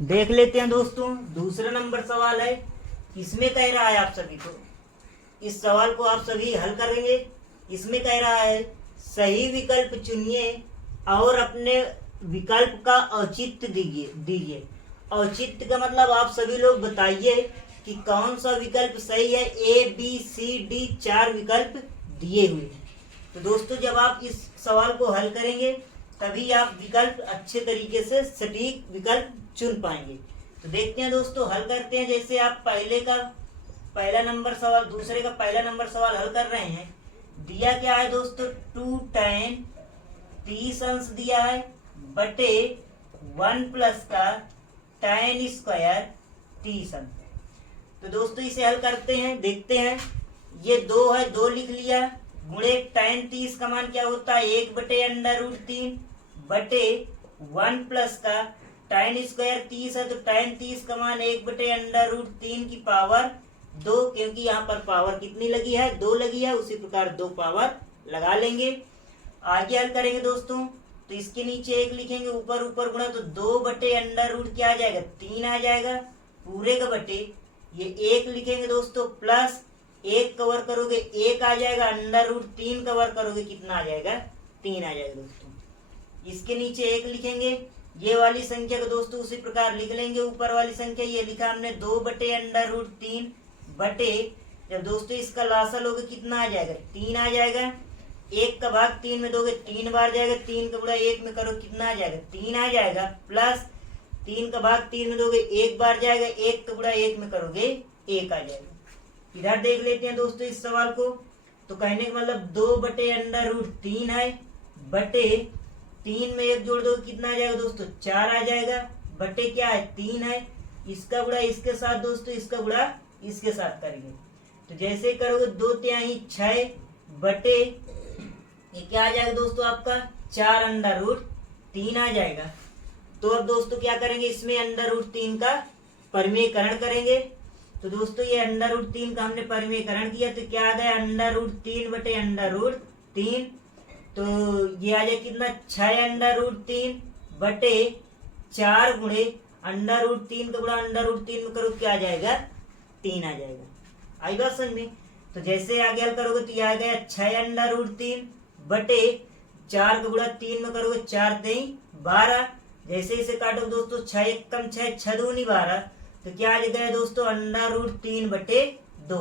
देख लेते हैं दोस्तों, दूसरा नंबर सवाल है। इसमें कह रहा है आप सभी को, इस सवाल को आप सभी हल करेंगे। इसमें कह रहा है सही विकल्प चुनिए और अपने विकल्प का औचित्य दीजिए। औचित्य का मतलब आप सभी लोग बताइए कि कौन सा विकल्प सही है। ABCD 4 विकल्प दिए हुए हैं। तो दोस्तों जब आप इस सवाल को हल करेंगे तभी आप विकल्प अच्छे तरीके से सटीक विकल्प चुन पाएंगे। तो देखते हैं दोस्तों, हल करते हैं। जैसे आप पहला नंबर सवाल, दूसरे का पहला नंबर सवाल हल कर रहे हैं। दिया क्या है दोस्तों, 2 tan 30 अंश दिया है बटे 1 प्लस का tan स्क्वायर 30 अंश। तो दोस्तों इसे हल करते हैं, देखते हैं। ये 2 है, 2 लिख लिया, गुणे tan 30 का मान क्या होता है 1 बटे √3 बटे 1 प्लस का tan स्क्वायर 30 है, तो tan 30 का मान 1 बटे √3 की पावर 2, क्योंकि यहाँ पर पावर कितनी लगी है, 2 लगी है, उसी प्रकार 2 पावर लगा लेंगे। आगे हल करेंगे दोस्तों, तो इसके नीचे 1 लिखेंगे, ऊपर ऊपर गुणा, तो 2 बटे √ क्या आ जाएगा 3 आ जाएगा, पूरे का बटे ये 1 लिखेंगे दोस्तों, प्लस 1 कवर करोगे 1 आ जाएगा, √3 कवर करोगे कितना आ जाएगा 3 आ जाएगा दोस्तों। इसके नीचे 1 लिखेंगे, ये वाली संख्या को दोस्तों उसी प्रकार लिख लेंगे। ऊपर वाली संख्या ये लिखा हमने 2 बटे √3 बटे, जब दोस्तों इसका लासा लोगे कितना आ जाएगा 3 आ जाएगा। 1 का भाग 3 में दोगे 3 बार जाएगा, 3 का गुणा 1 में करो कितना आ जाएगा 3 आ जाएगा, प्लस 3 का भाग 3 में दोगे 1 बार जाएगा, 1 का गुणा 1 में करोगे 1 आ जाएगा। इधर देख लेते हैं दोस्तों इस सवाल को, तो कहने का मतलब 2 बटे √3 है बटे 3 में 1 जोड़ दो कितना आ जाएगा दोस्तों 4 आ जाएगा, बटे क्या है 3 है, इसका गुणा इसके साथ दोस्तों, इसका गुणा इसके साथ करेंगे। तो जैसे करोगे 2 तिहाई 6 बटे ये क्या आ जाएगा दोस्तों आपका 4 √3 आ जाएगा। तो अब दोस्तों क्या करेंगे, इसमें √3 का परिमेयकरण करेंगे। तो दोस्तों ये √3 का हमने परिमेयकरण किया, तो क्या आ गया √3 बटे √3, तो ये आ जाए कितना 6 √3 बटे 4 गुणे √3 का गुणा √3 में करो क्या आ जाएगा 3 आ जाएगा। आई बात समझ में। तो जैसे आगे हल करोगे तो ये आ गया 6 √3 बटे 4 का गुणा 3 में करोगे 4 3 12, जैसे इसे काटो दोस्तों 6 1 कम 6 6 दूनी 12, तो क्या आ गया दोस्तों √3 बटे 2।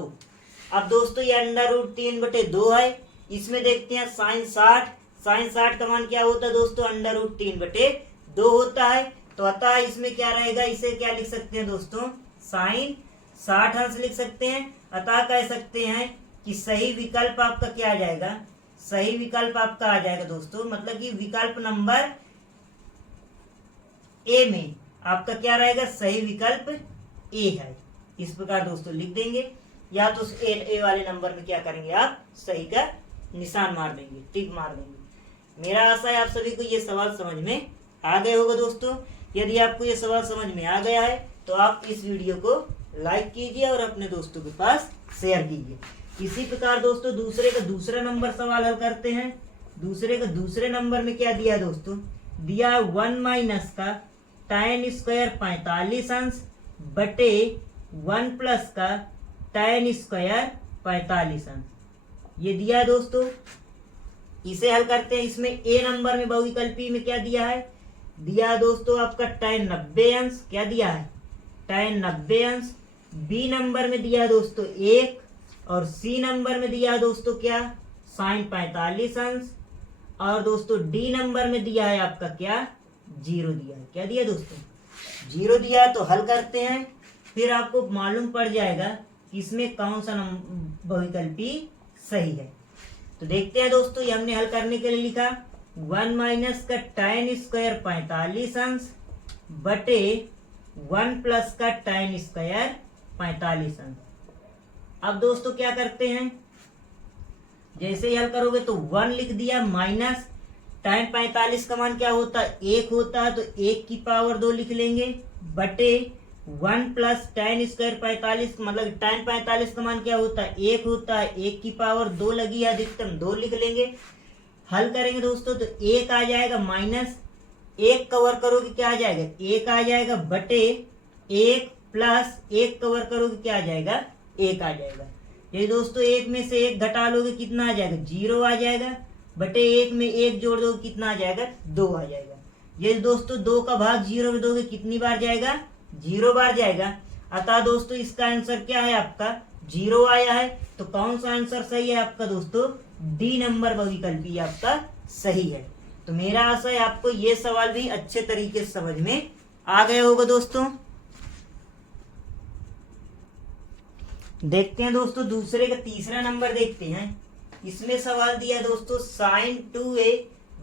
अब दोस्तों ये √3 बटे 2 है, इसमें देखते हैं sin 60, sin 60 का मान क्या होता है दोस्तों √3 बटे 2 होता है। तो अतः इसमें क्या रहेगा, इसे क्या लिख सकते हैं दोस्तों sin 60 अंश लिख सकते हैं। अतः कह सकते हैं कि सही विकल्प आपका क्या आ जाएगा, सही विकल्प आपका आ जाएगा दोस्तों, मतलब कि विकल्प नंबर ए में आपका क्या रहेगा, सही विकल्प ए है। इस प्रकार दोस्तों लिख देंगे, या तो ए वाले नंबर में क्या करेंगे आप सही का निशान मार देंगे, टिक मार देंगे। मेरा आशा है आप सभी को ये सवाल समझ में आ गए होगा दोस्तों। यदि आपको ये सवाल समझ में आ गया है तो आप इस वीडियो को लाइक कीजिए और अपने दोस्तों के पास शेयर कीजिए। इसी प्रकार दोस्तों दूसरे का दूसरा नंबर सवाल हल करते हैं। दूसरे का दूसरे नंबर में क्या दिया दोस्तों, दिया 1 माइनस का tan स्क्वायर 45 अंश बटे 1 प्लस का tan स्क्वायर 45 अंश, ये दिया है दोस्तों। इसे हल करते हैं। इसमें ए नंबर में बहुविकल्पी में क्या दिया है, दिया है दोस्तों आपका tan 90 अंश, क्या दिया है tan 90 अंश। बी नंबर में दिया है दोस्तों 1, और सी नंबर में दिया है दोस्तों क्या sin 45 अंश, और दोस्तों डी नंबर में दिया है आपका क्या 0 दिया है। क्या दिया दोस्तों 0 दिया है। तो हल करते हैं, फिर आपको मालूम पड़ जाएगा कि इसमें कौन सा बहुविकल्पी सही है। तो देखते हैं दोस्तों, ये हमने हल करने के लिए लिखा 1 माइनस का tan स्क्वायर 45 अंश बटे 1 प्लस का tan स्क्वायर 45 अंश। अब दोस्तों क्या करते हैं, जैसे ही हल करोगे तो 1 लिख दिया, माइनस tan 45 का मान क्या होता है 1 होता है, तो 1 की पावर 2 लिख लेंगे बटे 1 प्लस tan स्क्वायर 45, मतलब tan 45 का मान क्या होता है 1 होता है, 1 की पावर 2 लगी है, अधिकतम 2 लिख लेंगे। हल करेंगे दोस्तों तो 1 आ जाएगा माइनस एक कवर करोगे क्या आ जाएगा, एक आ जाएगा, बटे एक प्लस एक कवर करोगे क्या आ जाएगा, एक आ जाएगा। ये दोस्तों एक में से एक घटा लोगे कितना आ जाएगा, 0 आ जाएगा, बटे एक में एक जोड़ दोगे कितना आ जाएगा, 2 आ जाएगा। ये दोस्तों 2 का भाग 0 में दोगे कितनी बार जाएगा, 0 बार जाएगा। अतः दोस्तों इसका आंसर क्या है आपका, 0 आया है। तो कौन सा आंसर सही है आपका दोस्तों, डी नंबर बहुविकल्पी आपका सही है। तो मेरा आशा है आपको ये सवाल भी अच्छे तरीके से समझ में आ गया होगा दोस्तों। देखते हैं दोस्तों दूसरे का तीसरा नंबर देखते हैं। इसमें सवाल दिया दोस्तों sin 2a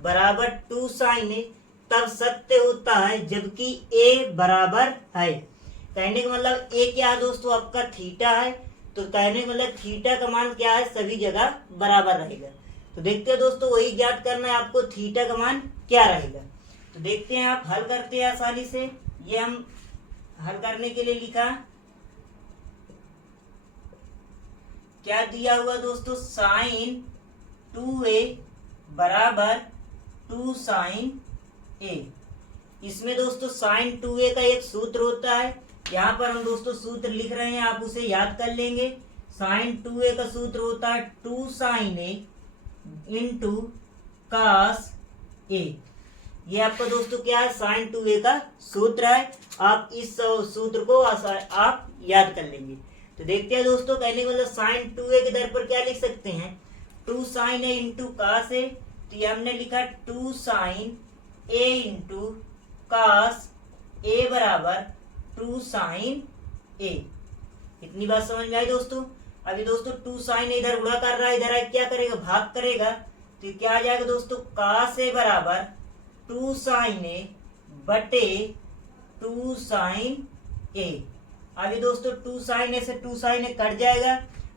बराबर 2 sin a तब सत्य होता है जबकि a बराबर है। कहने का मतलब a क्या है दोस्तों आपका थीटा है, तो कहने का मतलब थीटा का मान क्या है, सभी जगह बराबर रहेगा। तो देखते हैं दोस्तों वही ज्ञात करना है आपको, थीटा का मान क्या रहेगा। तो देखते हैं आप हल करते हैं आसानी से। ये हम हल करने के लिए लिखा क्या दिया हुआ दोस्तों, sin 2a बराबर 2 sin a। इसमें दोस्तों sin 2a का एक सूत्र होता है, यहाँ पर हम दोस्तों सूत्र लिख रहे हैं, आप उसे याद कर लेंगे। sin 2a का सूत्र होता है 2 sin a into cos a। ये आपका दोस्तों क्या है, sin 2a का सूत्र है। आप इस सूत्र को आप याद कर लेंगे। तो देखते हैं दोस्तों कहने का मतलब sin 2a के दर पर क्या लिख सकते हैं, 2 sin a into cos a। तो ये हमने लिखा 2 sin a into cos a बराबर 2 sin a। इतनी बात समझ में आई दोस्तों। अभी दोस्तों 2 sin a इधर उड़ा कर रहा है, इधर क्या करेगा, भाग करेगा। तो क्या आ जाएगा दोस्तों, cos a बराबर 2 sin a बटे 2 sin a। अभी दोस्तों 2 sin a से 2 sin a कट जाएगा,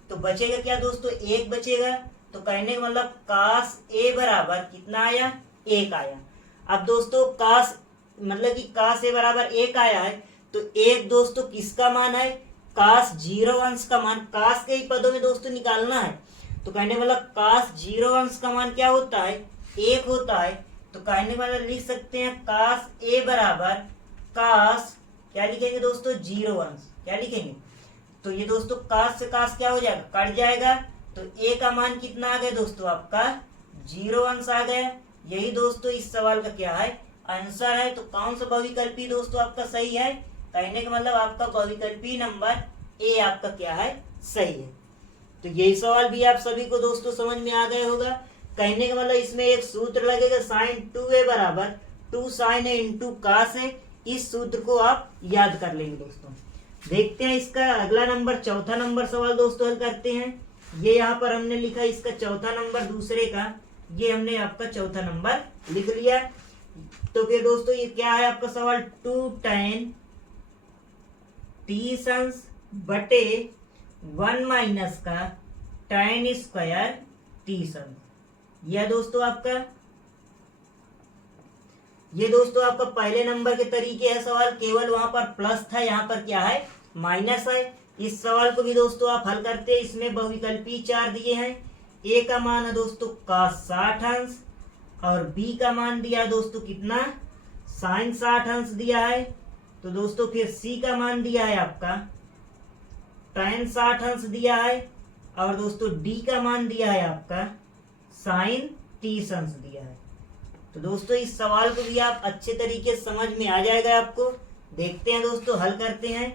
तो बचेगा क्या दोस्तों, 1 बचेगा। तो कहने का मतलब cos a बराबर कितना आया, 1 आया। अब दोस्तों cos मतलब कि cos a बराबर 1 आया है, तो 1 दोस्तों किसका मान है, cos 0 अंश का मान। cos के ही पदों में दोस्तों निकालना है। तो कहने का मतलब cos 0 अंश का मान क्या होता है, 1 होता है। तो कहने वाला लिख सकते हैं cos a बराबर cos क्या लिखेंगे दोस्तों, 0 अंश क्या लिखेंगे। तो ये दोस्तों cos से cos क्या हो जाएगा, कट जाएगा। तो a का मान कितना आ गया दोस्तों आपका, 0 अंश आ गया। यही दोस्तों इस सवाल का क्या है, आंसर है। तो कौन सा बहुविकल्पी दोस्तों आपका सही है, कहने का मतलब आपका बहुविकल्पी नंबर ए आपका क्या है, सही है। तो यही सवाल भी आप सभी को दोस्तों समझ में आ गया होगा। कहने का मतलब इसमें एक सूत्र लगेगा sin 2a बराबर 2 sin a into cos a। इस सूत्र को आप याद कर लेंगे दोस्तों। देखते हैं इसका अगला नंबर, चौथा नंबर सवाल दोस्तों हल करते हैं। ये यहाँ पर हमने लिखा इसका चौथा नंबर दूसरे का, ये हमने आपका चौथा नंबर लिख लिया। तो फिर दोस्तों ये क्या है आपका सवाल, 2 tan t अंश बटे 1 माइनस का tan स्क्वायर t अंश। यह दोस्तों आपका, ये दोस्तों आपका पहले नंबर के तरीके है सवाल, केवल वहां पर प्लस था, यहाँ पर क्या है, माइनस है। इस सवाल को भी दोस्तों आप हल करते हैं। इसमें बहुविकल्पी 4 दिए हैं। ए का मान है दोस्तों cos 60 अंश और बी का मान दिया है दोस्तों कितना, sin 60 अंश दिया है। तो दोस्तों फिर सी का मान दिया है आपका tan 60 अंश दिया है, और दोस्तों डी का मान दिया है आपका sin 30 अंश दिया है। तो दोस्तों इस सवाल को भी आप अच्छे तरीके से समझ में आ जाएगा आपको। देखते हैं दोस्तों हल करते हैं।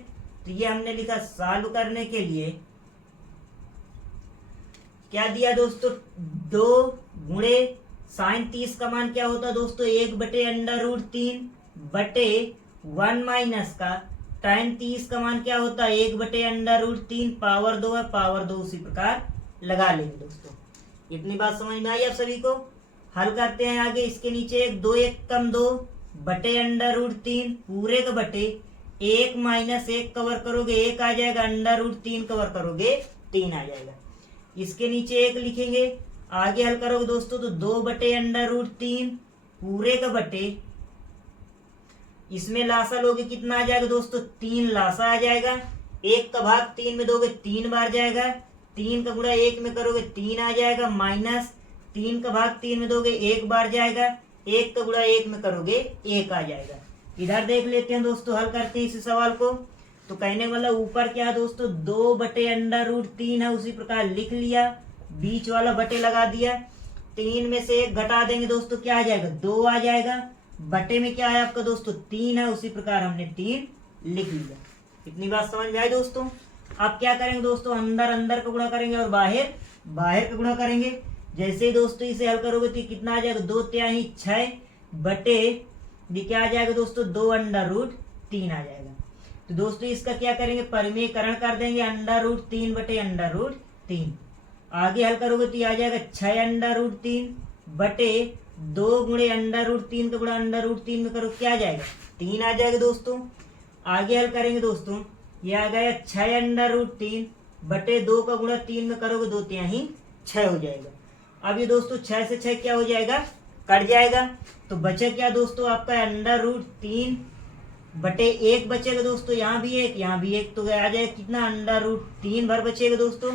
तो ये हमने लिखा सॉल्व करने के लिए क्या दिया दोस्तों, 2 गुणे sin 30 का मान क्या होता है दोस्तों, 1 बटे √3 बटे 1 माइनस का tan 30 का मान क्या होता है, 1 बटे √3, पावर 2 है, पावर 2 उसी प्रकार लगा लेंगे दोस्तों। इतनी बात समझ में आई आप सभी को। हल करते हैं आगे। इसके नीचे 2 1 कम 2 बटे √3 पूरे का बटे 1 माइनस 1 कवर करोगे 1 आ जाएगा, √3 कवर करोगे 3 आ जाएगा। इसके नीचे 1 लिखेंगे। आगे हल करोगे दोस्तों तो 2 बटे √3 पूरे का बटे, इसमें लासा लोगे कितना आ जाएगा दोस्तों, 3 लासा आ जाएगा। 1 का भाग 3 में दोगे 3 बार जाएगा, 3 का गुणा 1 में करोगे 3 आ जाएगा, माइनस 3 का भाग 3 में दोगे 1 बार जाएगा, 1 का गुणा 1 में करोगे 1 आ जाएगा। इधर देख लेते हैं दोस्तों, हल करते हैं इस सवाल को। तो कहने वाला ऊपर क्या है दोस्तों, 2/√3 है, उसी प्रकार लिख लिया, बीच वाला बटे लगा दिया, 3 में से 1 घटा देंगे दोस्तों, क्या आ जाएगा 2 आ जाएगा, बटे में क्या है आपका दोस्तों 3 है, उसी प्रकार हमने 3 लिख लिया। इतनी बात समझ में आई दोस्तों। अब क्या करेंगे दोस्तों, अंदर अंदर का गुणा करेंगे और बाहर बाहर का गुणा करेंगे। जैसे ही दोस्तों इसे हल करोगे तो कितना आ जाएगा, 2/6 बटे ये क्या आ जाएगा दोस्तों 2√3 आ जाएगा। तो दोस्तों इसका क्या करेंगे, परिमेयकरण कर देंगे, √3 बटे √3। आगे हल करोगे तो ये आ जाएगा 6√3 बटे 2 गुणे √3 का गुणा √3 में करो, क्या आ जाएगा 3 आ जाएगा दोस्तों। आगे हल करेंगे दोस्तों, ये आ गया 6√3 बटे 2 का गुणा 3 में करोगे, 2×3 6 हो जाएगा। अब ये दोस्तों 6 से 6 क्या हो जाएगा, कट जाएगा। तो बचा क्या दोस्तों आपका √3 बटे 1 बचेगा दोस्तों, यहाँ भी 1 यहाँ भी 1, तो आ जाएगा कितना √3 भर बचेगा दोस्तों।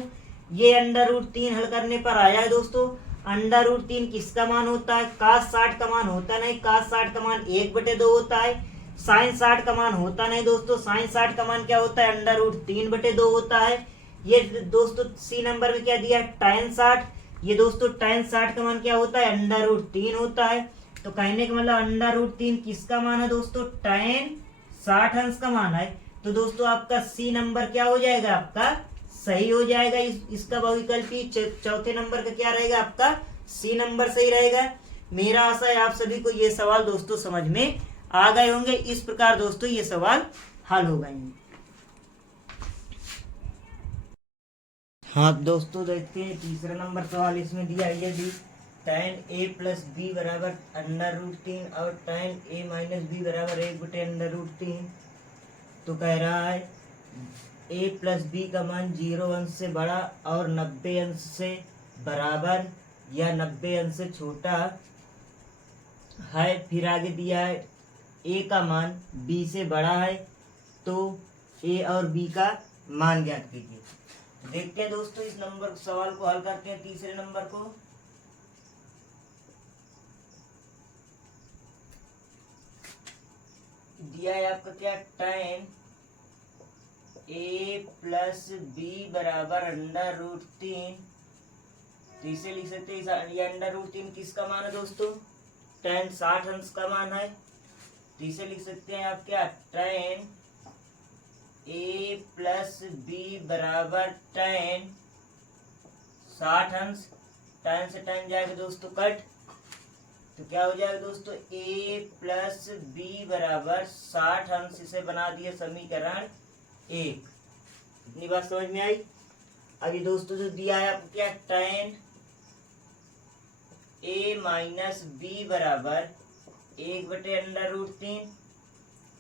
ये √3 हल करने पर आया है दोस्तों। √3 किसका मान होता है, cos 60 का मान होता नहीं, cos 60 का मान 1/2 होता है। sin 60 का मान होता नहीं दोस्तों, sin 60 का मान क्या होता है, √3/2 होता है। ये दोस्तों सी नंबर में क्या दिया है, tan 60, ये दोस्तों tan 60 का मान क्या होता है, √3 होता है। तो कहने का मतलब √3 किसका मान है दोस्तों, tan 60 अंश का मान है। तो दोस्तों आपका सी नंबर क्या हो जाएगा, आपका सही हो जाएगा। इसका बहुविकल्पी चौथे नंबर का क्या रहेगा, आपका सी नंबर सही रहेगा। मेरा आशा है आप सभी को ये सवाल दोस्तों समझ में आ गए होंगे। इस प्रकार दोस्तों ये सवाल हल हो गए। हाँ दोस्तों देखते हैं तीसरा नंबर सवाल इसमें दिया है, यदि tan a प्लस बी बराबर √3 और tan a माइनस बी बराबर 1/√3, तो कह रहा है a प्लस बी का मान 0 अंश से बड़ा और 90 अंश से बराबर या 90 अंश से छोटा है। फिर आगे दिया है a का मान b से बड़ा है, तो a और b का मान ज्ञात कीजिए। देखते हैं दोस्तों इस नंबर सवाल को हल करते हैं। तीसरे नंबर को दिया है आपका क्या, tan a प्लस बी बराबर √3, तो इसे लिख सकते हैं, ये √3 किसका मान है दोस्तों, tan 60 अंश का मान है। तो इसे लिख सकते हैं आप क्या, tan a प्लस बी बराबर tan 60 अंश, tan से tan जाएगा दोस्तों कट, तो क्या हो जाएगा दोस्तों a प्लस बी बराबर 60 अंश, इसे बना दिया समीकरण 1। इतनी बात समझ में आई। अभी दोस्तों जो दिया है आपको क्या, tan a माइनस बी बराबर 1/√3,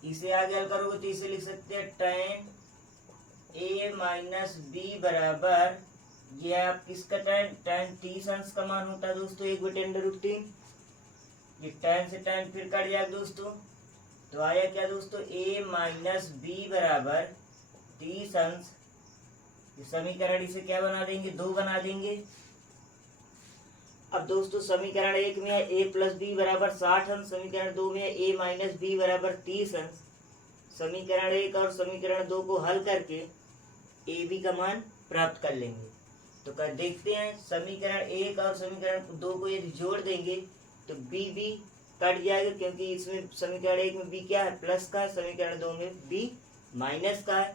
इसे आगे हल करोगे तो इसे लिख सकते हैं tan a माइनस बी बराबर, ये आप किसका tan 30 अंश का मान होता है दोस्तों 1/√3, ये tan से tan फिर कट जाएगा दोस्तों, तो आया क्या दोस्तों a माइनस बी बराबर 30 अंश। समीकरण इसे क्या बना देंगे, 2 बना देंगे। अब दोस्तों समीकरण 1 में है a प्लस बी बराबर 60 अंश, समीकरण 2 में है a माइनस बी बराबर 30 अंश। समीकरण 1 और समीकरण 2 को हल करके a b का मान प्राप्त कर लेंगे। तो कर देखते हैं, समीकरण 1 और समीकरण 2 को यदि जोड़ देंगे तो b b कट जाएगा, क्योंकि इसमें समीकरण 1 में b क्या है, प्लस का, समीकरण 2 में b माइनस का है।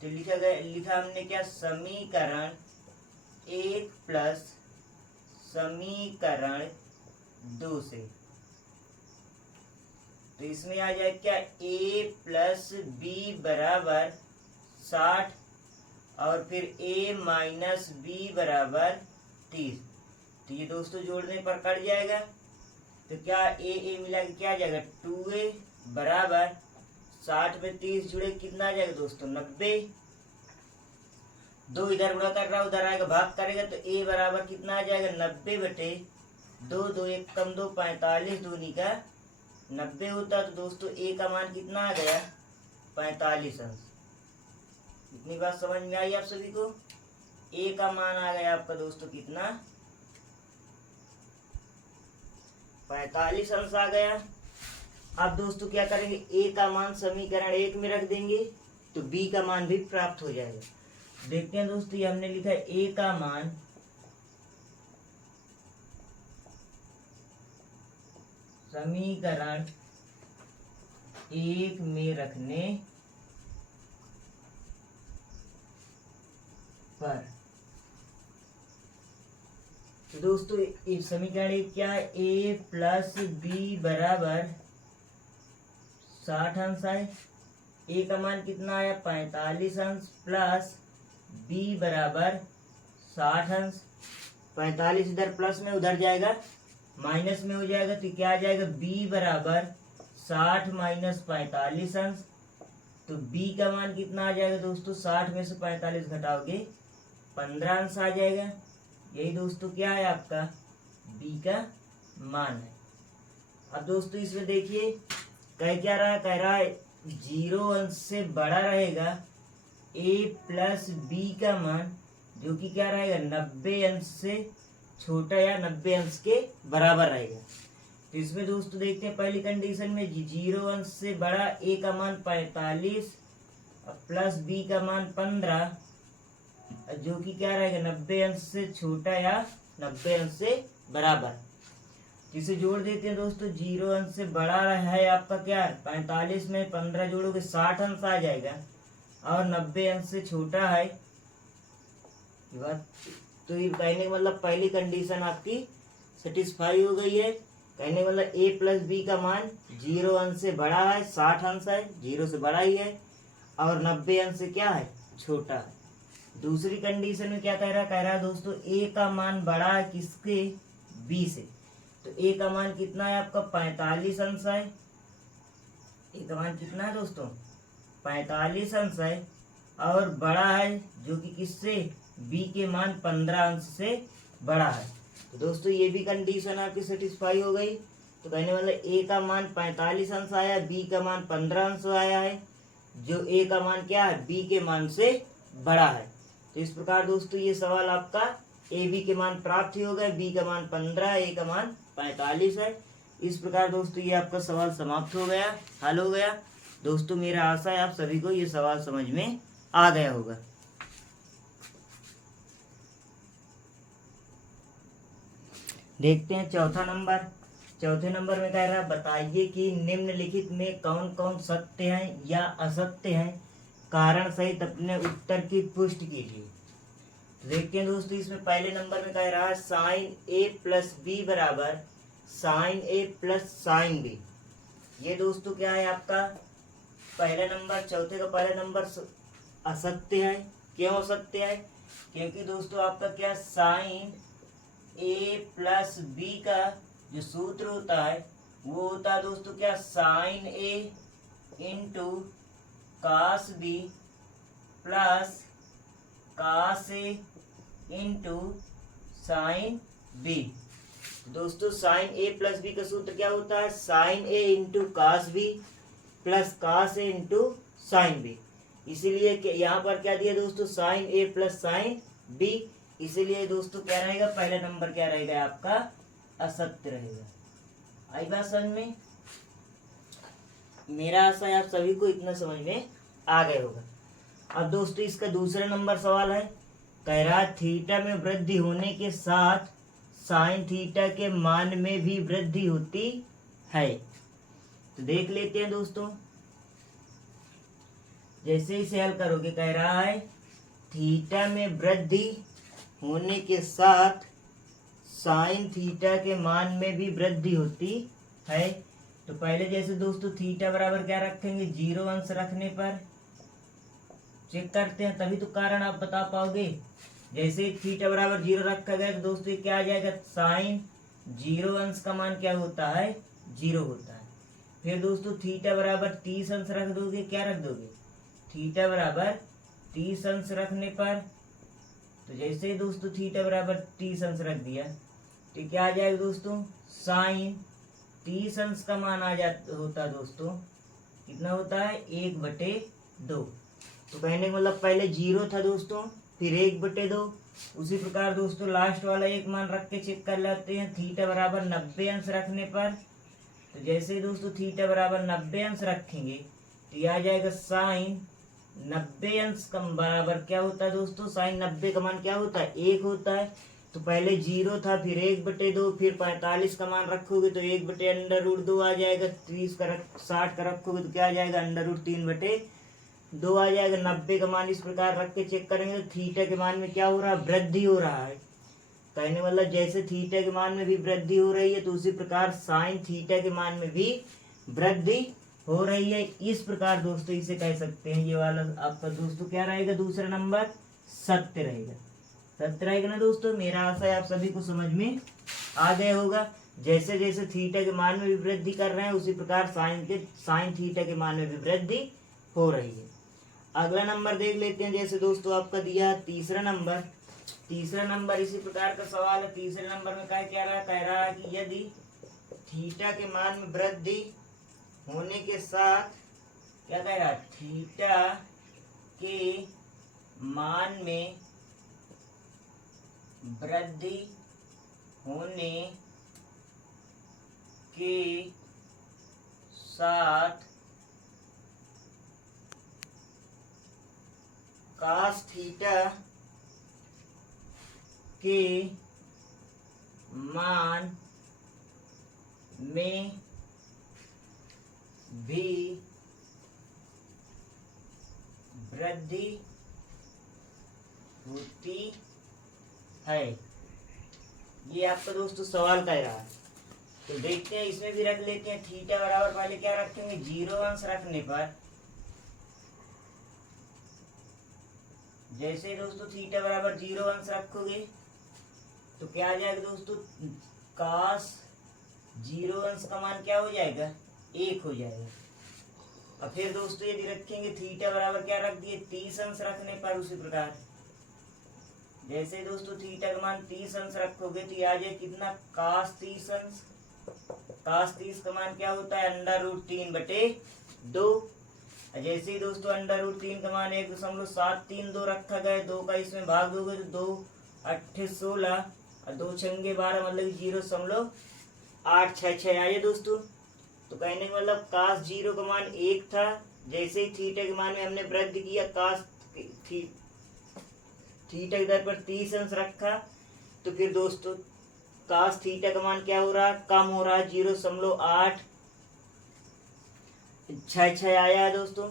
तो लिखा हमने क्या, समीकरण 1 प्लस समीकरण 2 से, तो इसमें आ जाए क्या, a प्लस बी बराबर 60 और फिर a माइनस बी बराबर 30। तो ये दोस्तों जोड़ने पर कट जाएगा, तो क्या a मिला के क्या आ जाएगा, 2a बराबर 60 में 30 जुड़े कितना आ जाएगा दोस्तों 90। 2 इधर गुणा कर रहा है, उधर आएगा भाग करेगा, तो a बराबर कितना आ जाएगा 90/2, 2 1 कम 2 45 दूनी का 90 होता है। तो दोस्तों a का मान कितना आ गया, 45 अंश। इतनी बात समझ में आई आप सभी को। a का मान आ गया आपका दोस्तों कितना, 45 अंश आ गया। अब दोस्तों क्या करेंगे, ए का मान समीकरण 1 में रख देंगे तो बी का मान भी प्राप्त हो जाएगा। देखते हैं दोस्तों, ये हमने लिखा है ए का मान समीकरण 1 में रखने पर। तो दोस्तों समीकरण 1 क्या है, ए प्लस बी बराबर 60 अंश है। ए का मान कितना आया, 45 अंश, प्लस बी बराबर 60 अंश। 45 इधर प्लस में उधर जाएगा माइनस में हो जाएगा, तो क्या आ जाएगा, बी बराबर 60 माइनस 45 अंश। तो बी का मान कितना आ जाएगा दोस्तों, 60 में से 45 घटाओगे 15 अंश आ जाएगा। यही दोस्तों क्या है, आपका बी का मान है। अब दोस्तों इसमें देखिए क्या रहा है, कह रहा है 0 अंश से बड़ा रहेगा ए प्लस बी का मान, जो कि क्या रहेगा 90 अंश से छोटा या 90 अंश के बराबर रहेगा। तो इसमें दोस्तों देखते हैं पहली कंडीशन में 0 अंश से बड़ा ए का मान 45 और प्लस बी का मान 15, जो कि क्या रहेगा 90 अंश से छोटा या 90 अंश से बराबर। इसे जोड़ देते हैं दोस्तों, 0 अंश से बड़ा है आपका क्या, 45 में 15 जोड़ोगे 60 अंश आ जाएगा, और 90 अंश से छोटा है। तो ये कहने का मतलब पहली कंडीशन आपकी सेटिस्फाई हो गई है। कहने का मतलब ए प्लस बी का मान 0 अंश से बड़ा है, 60 अंश है, 0 से बड़ा ही है, और 90 अंश से क्या है, छोटा है। दूसरी कंडीशन में क्या कह रहा है दोस्तों, ए का मान बड़ा है किसके, बी से। तो ए का मान कितना है आपका 45 अंश है। ए का मान कितना है दोस्तों, 45 अंश है, और बड़ा है जो कि किससे, बी के मान 15 अंश से बड़ा है। तो दोस्तों ये भी कंडीशन आपकी सेटिस्फाई हो गई। तो कहने मतलब ए का मान 45 अंश आया, बी का मान 15 अंश आया है, जो ए का मान क्या है, बी के मान से बड़ा है। तो इस प्रकार दोस्तों ये सवाल आपका ए बी के मान प्राप्त हो गए, बी का मान 15, ए का मान 45 है। इस प्रकार दोस्तों ये आपका सवाल समाप्त हो गया, हल हो गया। दोस्तों मेरा आशा है आप सभी को ये सवाल समझ में आ गया होगा। देखते हैं चौथा नंबर में कह रहा है बताइए कि निम्नलिखित में कौन कौन सत्य हैं या असत्य हैं, कारण सहित अपने उत्तर की पुष्टि कीजिए। तो देखते हैं दोस्तों इसमें पहले नंबर में कह रहा है साइन ए प्लस बी बराबर sign A plus sine B. ये दोस्तों क्या है आपका पहला नंबर, चौथे का पहला नंबर असत्य है। क्यों असत्य है, क्योंकि दोस्तों आपका क्या साइन ए प्लस बी का जो सूत्र होता है वो होता है दोस्तों क्या, sine A into cos B plus cos A into sine B. दोस्तों साइन ए प्लस बी का सूत्र क्या होता है, sine A into cos B plus cos A into sine B. इसीलिए यहाँ पर क्या दिया दोस्तों, sine A plus sine B. इसीलिए दोस्तों क्या रहेगा, पहला नंबर क्या रहेगा आपका असत्य रहेगा। आई बात समझ में, मेरा आशा है आप सभी को इतना समझ में आ गया होगा। अब दोस्तों इसका दूसरा नंबर सवाल है, कह रहा थीटा में वृद्धि होने के साथ साइन थीटा के मान में भी वृद्धि होती है। तो देख लेते हैं दोस्तों, जैसे इसे हल करोगे कह रहा है थीटा में वृद्धि होने के साथ साइन थीटा के मान में भी वृद्धि होती है। तो पहले जैसे दोस्तों थीटा बराबर क्या रखेंगे, 0 अंश रखने पर चेक करते हैं, तभी तो कारण आप बता पाओगे। जैसे थीटा बराबर 0 रखा गया तो दोस्तों ये क्या आ जाएगा, साइन 0 अंश का मान क्या होता है, 0 होता है। फिर दोस्तों थीटा बराबर 30 अंश रख दोगे, क्या रख दोगे, थीटा बराबर 30 अंश रखने पर, तो जैसे दोस्तों थीटा बराबर 30 अंश रख दिया तो क्या आ जाएगा दोस्तों, साइन 30 अंश का मान आ जाता होता है दोस्तों, कितना होता है 1/2। तो कहने का मतलब पहले 0 था दोस्तों, फिर 1/2। उसी प्रकार दोस्तों लास्ट वाला एक मान रख के चेक कर लेते हैं। थीटा बराबर 90 अंश रखने पर, तो जैसे ही दोस्तों थीटा बराबर 90 अंश रखेंगे तो यह आ जाएगा साइन 90 अंश कम बराबर क्या होता है दोस्तों, साइन 90 का मान क्या होता है, 1 होता है। तो पहले 0 था, फिर 1/2, फिर 45 का मान रखोगे तो 1/√2 आ जाएगा। 60 का रखोगे तो क्या आ जाएगा, √3/2 आ जाएगा। 90 का मान इस प्रकार रख के चेक करेंगे तो थीटा के मान में क्या हो रहा है, वृद्धि हो रहा है। कहने मतलब जैसे थीटा के मान में भी वृद्धि हो रही है तो उसी प्रकार साइन थीटा के मान में भी वृद्धि हो रही है। इस प्रकार दोस्तों इसे कह सकते हैं। ये वाला आपका दोस्तों क्या रहेगा, दूसरा नंबर सत्य रहेगा। सत्य रहेगा ना दोस्तों। मेरा आशा है आप सभी को समझ में आ गया होगा। जैसे जैसे थीटा के मान में भी वृद्धि कर रहे हैं उसी प्रकार साइन थीटा के मान में भी वृद्धि हो रही है। अगला नंबर देख लेते हैं। जैसे दोस्तों आपका दिया तीसरा नंबर इसी प्रकार का सवाल है। तीसरे नंबर में कह रहा है कि यदि थीटा के मान में वृद्धि होने के साथ क्या कह रहा है, थीटा के मान में वृद्धि होने के साथ cos थीटा के मान में भी वृद्धि होती है। ये आपका दोस्तों सवाल कह रहा है। तो देखते हैं, इसमें भी रख लेते हैं। थीटा बराबर पहले क्या रखेंगे, 0 अंश रखने पर, जैसे दोस्तों थीटा बराबर 0 अंश रखोगे तो क्या आ जाएगा दोस्तों, cos 0 अंश का मान क्या हो जाएगा, 1 हो जाएगा। और फिर दोस्तों यदि रखेंगे थीटा बराबर क्या रख दिए, 30 अंश रखने पर, उसी प्रकार जैसे दोस्तों थीटा का मान 30 अंश रखोगे तो आ जाए कितना, cos 30 अंश। cos 30 का मान क्या होता है, √3/2। जैसे ही दोस्तों √3 का मान 1.732 रखा गया, 2 का इसमें भाग दोगे तो 2 8 16 और 2 छंगे 12 मतलब 0.866 आइए दोस्तों। तो कहने का मतलब cos 0 का मान 1 था। जैसे ही थीटा के मान में हमने वृद्धि किया, cos थीटा की दर पर 30 अंश रखा, तो फिर दोस्तों cos थीटा का मान क्या हो रहा है, कम हो रहा है, 0.866 आया है दोस्तों।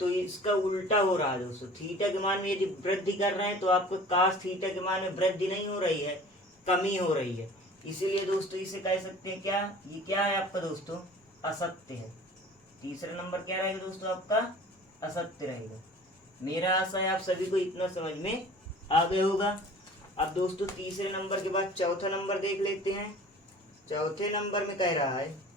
तो इसका उल्टा हो रहा है दोस्तों। थीटा के मान में यदि वृद्धि कर रहे हैं तो आपको cos थीटा के मान में वृद्धि नहीं हो रही है, कमी हो रही है। इसीलिए दोस्तों इसे कह सकते हैं क्या, ये क्या है आपका दोस्तों, असत्य है। तीसरा नंबर क्या रहेगा दोस्तों आपका, असत्य रहेगा। मेरा आशा है आप सभी को इतना समझ में आ गया होगा। अब दोस्तों तीसरे नंबर के बाद चौथा नंबर देख लेते हैं। चौथे नंबर में कह रहा है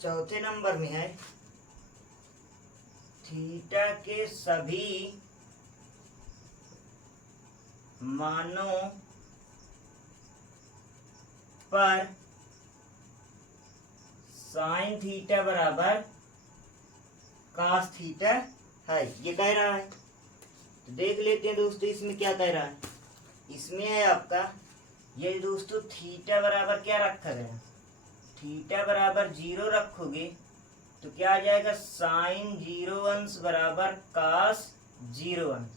चौथे नंबर में है थीटा के सभी मानों पर साइन थीटा बराबर cos थीटा है, ये कह रहा है। तो देख लेते हैं दोस्तों इसमें क्या कह रहा है। इसमें है आपका ये दोस्तों थीटा बराबर क्या रखा गया, थीटा बराबर 0 रखोगे तो क्या आ जाएगा, साइन 0 अंश बराबर cos 0 अंश।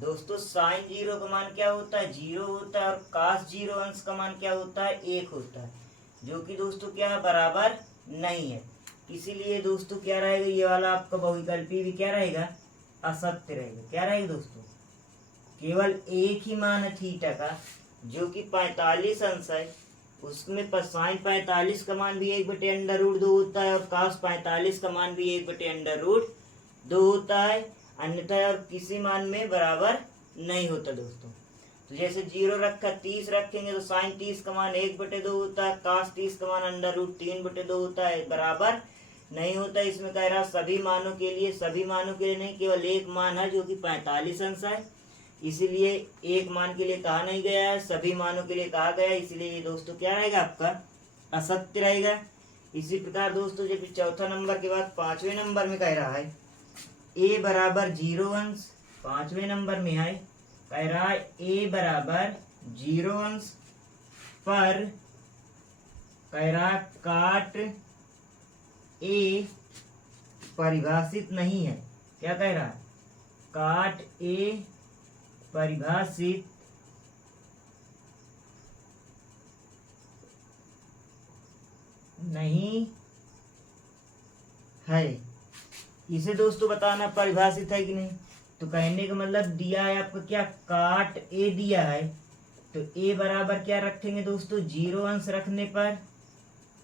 दोस्तों साइन 0 का मान क्या होता है, 0 होता है, और cos 0 अंश का मान क्या होता है, 1 होता है, जो कि दोस्तों क्या है, बराबर नहीं है। इसीलिए दोस्तों क्या रहेगा, ये वाला आपका बहुविकल्पी भी क्या रहेगा, असत्य रहेगा। क्या रहेगा दोस्तों, केवल एक ही मान है थीटा का जो कि 45 अंश है, उसमें साइन 45 का मान भी 1/√2 होता है और cos 45 का मान भी 1/√2 होता है, अन्यथा और किसी मान में बराबर नहीं होता दोस्तों। तो जैसे 0 रखा, 30 रखेंगे तो साइन 30 का मान 1/2 होता है, cos 30 का मान √3/2 होता है, बराबर नहीं होता। इसमें कह रहा सभी मानों के लिए, सभी मानों के लिए नहीं, केवल एक मान है जो कि 45 अंश है, इसीलिए एक मान के लिए कहा नहीं गया है, सभी मानों के लिए कहा गया है। इसलिए ये दोस्तों क्या रहेगा आपका, असत्य रहेगा। इसी प्रकार दोस्तों जब चौथा नंबर के बाद पांचवें नंबर में कह रहा है a बराबर 0 अंश, पांचवें नंबर में है कह रहा है a बराबर 0 अंश पर कह रहा काट a परिभाषित नहीं है। क्या कह रहा है? काट a परिभाषित नहीं है। इसे दोस्तों बताना परिभाषित है कि नहीं। तो कहने का मतलब दिया है आपको क्या, काट ए दिया है, तो ए बराबर क्या रखेंगे दोस्तों, 0 अंश रखने पर।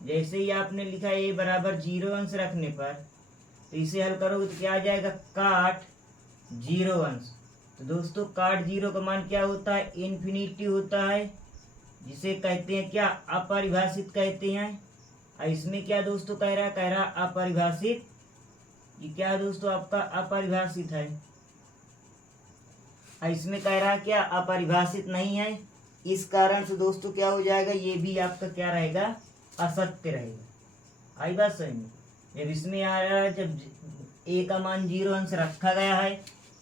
जैसे ही आपने लिखा ए बराबर 0 अंश रखने पर, तो इसे हल करोगे तो क्या आ जाएगा, काट 0 अंश। तो दोस्तों काट 0 का मान क्या होता है, इन्फिनिटी होता है, जिसे कहते हैं क्या, अपरिभाषित कहते हैं। और इसमें क्या दोस्तों कह रहा अपरिभाषित। ये क्या है दोस्तों, आपका अपरिभाषित है। और इसमें कह रहा क्या, अपरिभाषित नहीं है। इस कारण से दोस्तों क्या हो जाएगा, ये भी आपका क्या रहेगा, असत्य रहेगा। आई बात समझ में। जब इसमें आ रहा है, जब ए का मान 0 अंश रखा गया है,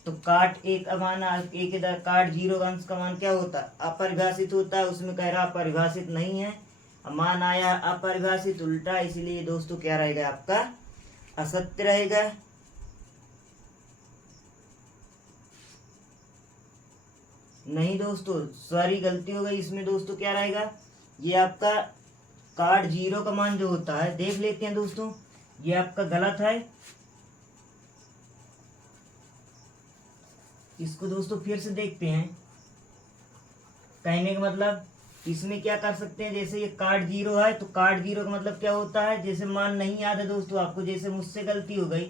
तो काट ए का मान काट 0 अंश का मान क्या होता है, अपरिभाषित होता है। उसमें कह रहा अपरिभाषित नहीं है, मान आया अपरिभाषित उल्टा, इसलिए दोस्तों क्या रहेगा, आपका असत्य रहेगा। नहीं दोस्तों सॉरी गलती हो गई, इसमें दोस्तों क्या रहेगा, ये आपका काट 0 का मान जो होता है, देख लेते हैं दोस्तों, ये आपका गलत है। इसको दोस्तों फिर से देखते हैं। कहने का मतलब इसमें क्या कर सकते हैं, जैसे ये काट 0 है, तो काट 0 का मतलब क्या होता है, जैसे मान नहीं याद है दोस्तों आपको, जैसे मुझसे गलती हो गई,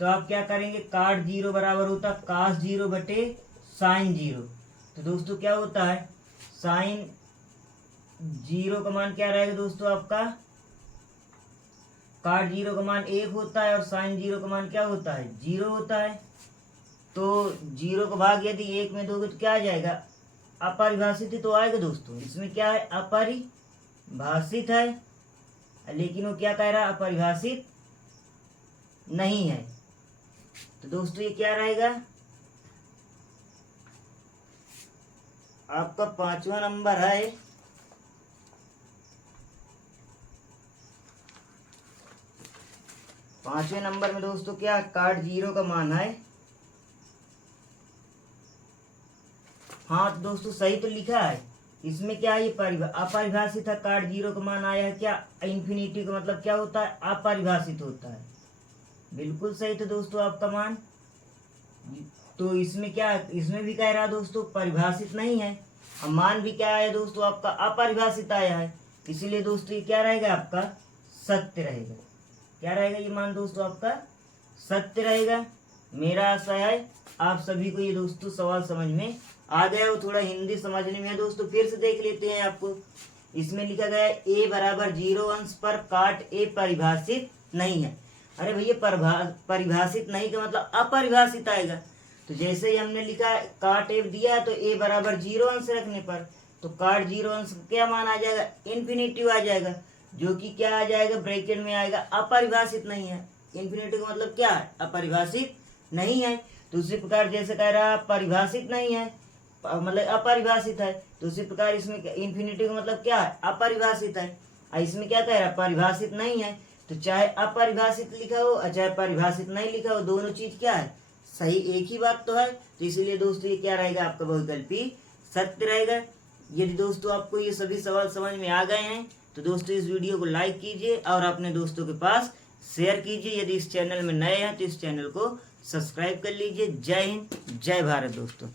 तो आप क्या करेंगे, काट 0 बराबर होता है कास 0 बटे साइन 0। तो दोस्तों क्या होता है, साइन 0 का मान क्या रहेगा दोस्तों, आपका काट 0 का मान 1 होता है, और साइन 0 का मान क्या होता है, 0 होता है। तो 0 का भाग यदि 1 में दोगे तो क्या आ जाएगा, अपरिभाषित ही तो आएगा दोस्तों। इसमें क्या है, अपरिभाषित है, लेकिन वो क्या कह रहा है, अपरिभाषित नहीं है। तो दोस्तों ये क्या रहेगा, आपका 5वां नंबर है, पांचवें नंबर में दोस्तों क्या, काट 0 का मान है। हाँ तो दोस्तों सही तो लिखा है। इसमें क्या है, ये अपरिभाषित है, काट 0 का मान आया है क्या, इन्फिनिटी का मतलब क्या होता है, अपरिभाषित होता है। बिल्कुल सही तो दोस्तों आपका मान। तो इसमें क्या, इसमें भी कह रहा है दोस्तों परिभाषित नहीं है, और मान भी क्या है दोस्तों, आपका अपरिभाषित आया है। इसीलिए दोस्तों ये क्या रहेगा, आपका सत्य रहेगा। क्या रहेगा ये मान दोस्तों, आपका सत्य रहेगा। मेरा आशा है आप सभी को ये दोस्तों सवाल समझ में आ गया हो। थोड़ा हिंदी समझने में है दोस्तों, फिर से देख लेते हैं आपको। इसमें लिखा गया है a बराबर 0 अंश पर काट a परिभाषित नहीं है। अरे भैया परिभाषित नहीं का मतलब अपरिभाषित आएगा। तो जैसे ही हमने लिखा है काट a दिया है, तो a बराबर 0 अंश रखने पर, तो काट 0 अंश क्या मान आ जाएगा, इन्फिनिटी आ जाएगा, जो कि क्या आ जाएगा, ब्रैकेट में आएगा, अपरिभाषित नहीं है। इन्फिनिटी का मतलब क्या है, अपरिभाषित नहीं है। तो उसी प्रकार जैसे कह रहा परिभाषित नहीं है, मतलब अपरिभाषित है, तो उसी प्रकार इसमें इन्फिनिटी का मतलब क्या है, अपरिभाषित है। और इसमें क्या कह रहा है, परिभाषित नहीं है। तो चाहे अपरिभाषित लिखा हो और चाहे परिभाषित नहीं लिखा हो, दोनों चीज क्या है, सही एक ही बात तो है। तो इसीलिए दोस्तों ये क्या रहेगा, आपका बहुविकल्पी सत्य रहेगा। यदि दोस्तों आपको ये सभी सवाल समझ में आ गए हैं, तो दोस्तों इस वीडियो को लाइक कीजिए और अपने दोस्तों के पास शेयर कीजिए। यदि इस चैनल में नए हैं तो इस चैनल को सब्सक्राइब कर लीजिए। जय हिंद, जय भारत दोस्तों।